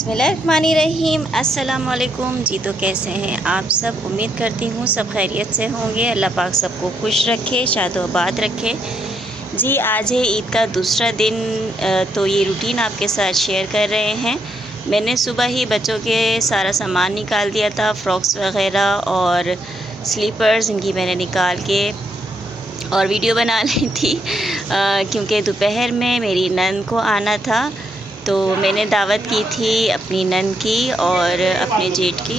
बिस्मिल्लाहिर्रहमानिर्रहीम। अस्सलाम वालेकुम जी। तो कैसे हैं आप सब? उम्मीद करती हूँ सब खैरियत से होंगे। अल्लाह पाक सबको खुश रखे, शादोबाद रखे जी। आज है ईद का दूसरा दिन, तो ये रूटीन आपके साथ शेयर कर रहे हैं। मैंने सुबह ही बच्चों के सारा सामान निकाल दिया था, फ्रॉक्स वग़ैरह और स्लीपर्स इनकी मैंने निकाल के और वीडियो बना ली थी, क्योंकि दोपहर में मेरी नंद को आना था। तो मैंने दावत की थी अपनी नंद की और अपने जेठ की।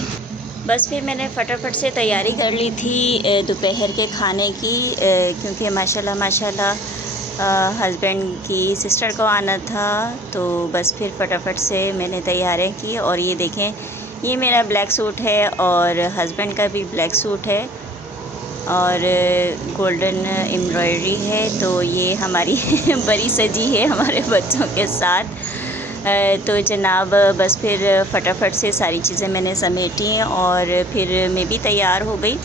बस फिर मैंने फटाफट से तैयारी कर ली थी दोपहर के खाने की, क्योंकि माशाल्लाह हस्बैंड की सिस्टर को आना था। तो बस फिर फटाफट से मैंने तैयारियां की। और ये देखें, ये मेरा ब्लैक सूट है और हस्बैंड का भी ब्लैक सूट है और गोल्डन एम्ब्रॉयडरी है। तो ये हमारी बड़ी सजी है हमारे बच्चों के साथ। तो जनाब बस फिर फटाफट से सारी चीज़ें मैंने समेटी और फिर मैं भी तैयार हो गई।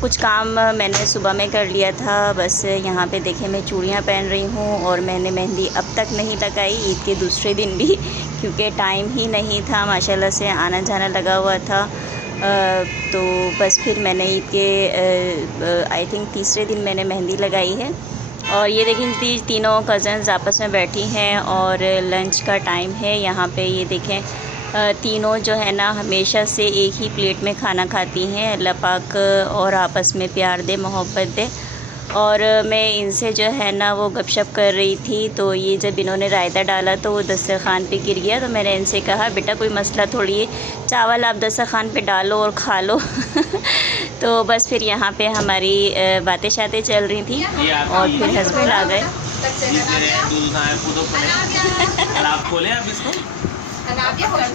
कुछ काम मैंने सुबह में कर लिया था। बस यहाँ पे देखें, मैं चूड़ियाँ पहन रही हूँ और मैंने मेहंदी अब तक नहीं लगाई, ईद के दूसरे दिन भी, क्योंकि टाइम ही नहीं था। माशाल्लाह से आना जाना लगा हुआ था। तो बस फिर मैंने ईद के आई थिंक तीसरे दिन मैंने मेहंदी लगाई है। और ये देखें, तीनों कज़न्स आपस में बैठी हैं और लंच का टाइम है। यहाँ पे ये देखें, तीनों जो है ना हमेशा से एक ही प्लेट में खाना खाती हैं। अल्लाह पाक और आपस में प्यार दे, मोहब्बत दे। और मैं इनसे जो है ना वो गपशप कर रही थी। तो ये जब इन्होंने रायता डाला तो वो दस्तरखान पे गिर गया। तो मैंने इनसे कहा, बेटा कोई मसला थोड़ी है, चावल आप दस्तरखान पे डालो और खा लो। तो बस फिर यहाँ पे हमारी बातें शातें चल रही थी और फिर हस्बैंड आ गए।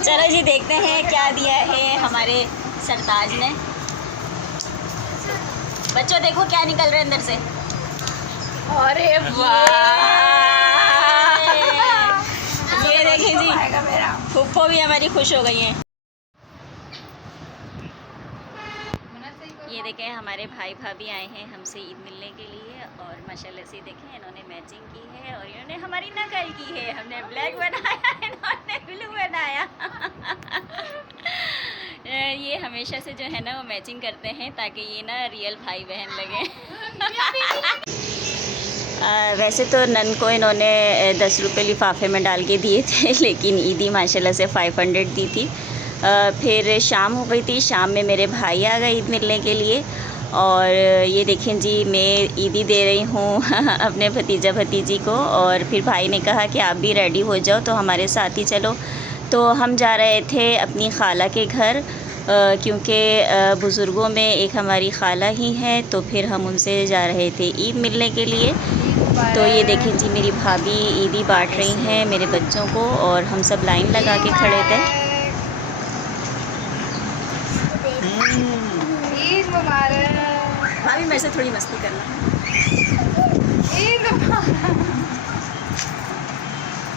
चलो जी, देखते हैं क्या दिया है हमारे सरताज ने। बच्चों देखो क्या निकल रहा है अंदर से। अरे वाह, ये देखिए जी, फूफो भी हमारी खुश हो गई हैं। ये देखें, हमारे भाई भाभी आए हैं हमसे ईद मिलने के लिए और माशाल्लाह से देखें इन्होंने मैचिंग की है और इन्होंने हमारी नकल की है। हमने ब्लैक बनाया, इन्होंने ब्लू बनाया। ये हमेशा से जो है ना वो मैचिंग करते हैं ताकि ये ना रियल भाई बहन लगे। वैसे तो नन को इन्होंने 10 रुपये लिफाफे में डाल के दिए थे, लेकिन ईदी माशाल्लाह से 500 दी थी। फिर शाम हो गई थी। शाम में मेरे भाई आ गए ईद मिलने के लिए। और ये देखें जी, मैं ईदी दे रही हूँ अपने भतीजा भतीजी को। और फिर भाई ने कहा कि आप भी रेडी हो जाओ, तो हमारे साथ ही चलो। तो हम जा रहे थे अपनी खाला के घर, क्योंकि बुज़ुर्गों में एक हमारी खाला ही है। तो फिर हम उनसे जा रहे थे ईद मिलने के लिए। तो ये देखें जी, मेरी भाभी ईदी बांट रही हैं मेरे बच्चों को और हम सब लाइन लगा के खड़े थे। भाभी मेरे से थोड़ी मस्ती करना।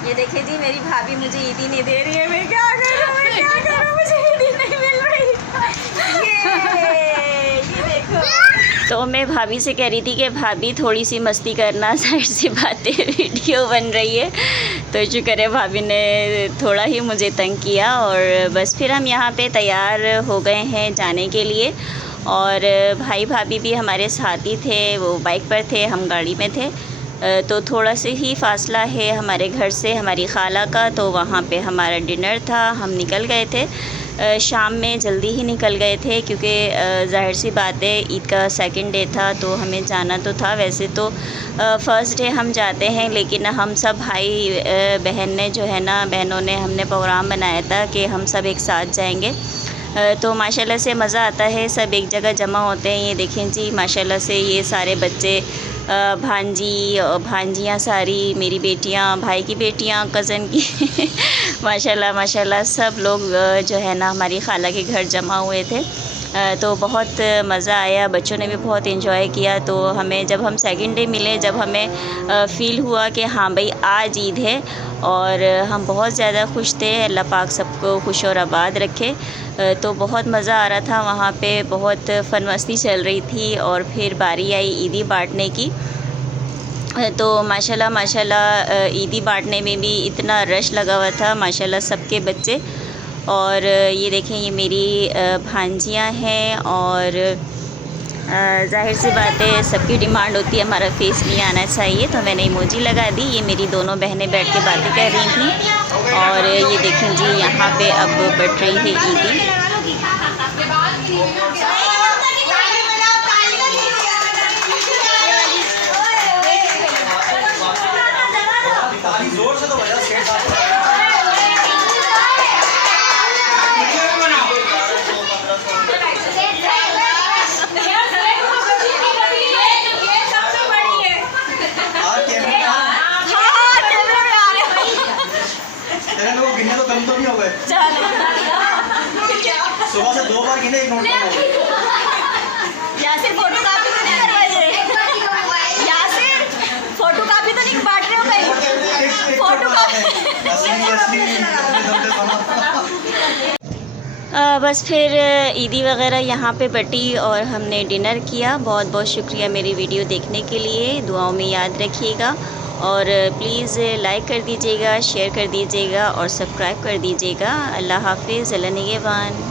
ये देखिए जी, मेरी भाभी मुझे ईदी नहीं दे रही है। मैं क्या करूं, मुझे ईदी नहीं मिल रही। ये देखो। तो मैं भाभी से कह रही थी कि भाभी थोड़ी सी मस्ती करना, साइड से बातें, वीडियो बन रही है। तो शुक्र है भाभी ने थोड़ा ही मुझे तंग किया। और बस फिर हम यहाँ पे तैयार हो गए हैं जाने के लिए। और भाई भाभी भी हमारे साथ ही थे, वो बाइक पर थे, हम गाड़ी में थे। तो थोड़ा से ही फासला है हमारे घर से हमारी खाला का। तो वहाँ पे हमारा डिनर था, हम निकल गए थे। शाम में जल्दी ही निकल गए थे, क्योंकि ज़ाहिर सी बात है ईद का सेकंड डे था तो हमें जाना तो था। वैसे तो फ़र्स्ट डे हम जाते हैं, लेकिन हम सब भाई बहन ने जो है ना, बहनों ने, हमने प्रोग्राम बनाया था कि हम सब एक साथ जाएंगे। तो माशाल्लाह से मज़ा आता है, सब एक जगह जमा होते हैं। ये देखें जी, माशाल्लाह से ये सारे बच्चे, भांजी और भांजियाँ सारी, मेरी बेटियाँ, भाई की बेटियाँ, कज़न की माशाल्लाह माशाल्लाह सब लोग जो है ना हमारी खाला के घर जमा हुए थे। तो बहुत मज़ा आया, बच्चों ने भी बहुत एंजॉय किया। तो हमें जब हम सेकंड डे मिले, जब हमें फ़ील हुआ कि हाँ भाई आज ईद है, और हम बहुत ज़्यादा खुश थे। अल्लाह पाक सबको खुश और आबाद रखे। तो बहुत मज़ा आ रहा था वहाँ पे, बहुत फ़न मस्ती चल रही थी। और फिर बारी आई ईदी बांटने की। तो माशाल्लाह माशाल्लाह ईदी बांटने में भी इतना रश लगा हुआ था। माशाल्लाह सबके बच्चे और ये देखें, ये मेरी भांजियाँ हैं और ज़ाहिर सी बात है सबकी डिमांड होती है हमारा फेस नहीं आना चाहिए, तो मैंने इमोजी लगा दी। ये मेरी दोनों बहनें बैठ के बातें कर रही थी। और ये देखें जी, यहाँ पे अब बट रही है ईदी। तो कम तो नहीं हो गए। सुबह से 2 बार गिने, 1 नोट कम हो गए। यासिर फोटो कापी तो नहीं करवाइए। यासिर फोटो कापी तो नहीं बांट रहे हो कहीं? फोटो बस फिर ईदी वगैरह यहाँ पे बटी और हमने डिनर किया। बहुत बहुत शुक्रिया मेरी वीडियो देखने के लिए। दुआओं में याद रखिएगा और प्लीज़ लाइक कर दीजिएगा, शेयर कर दीजिएगा और सब्सक्राइब कर दीजिएगा। अल्लाह हाफिज़, अल्लाह निगहबान।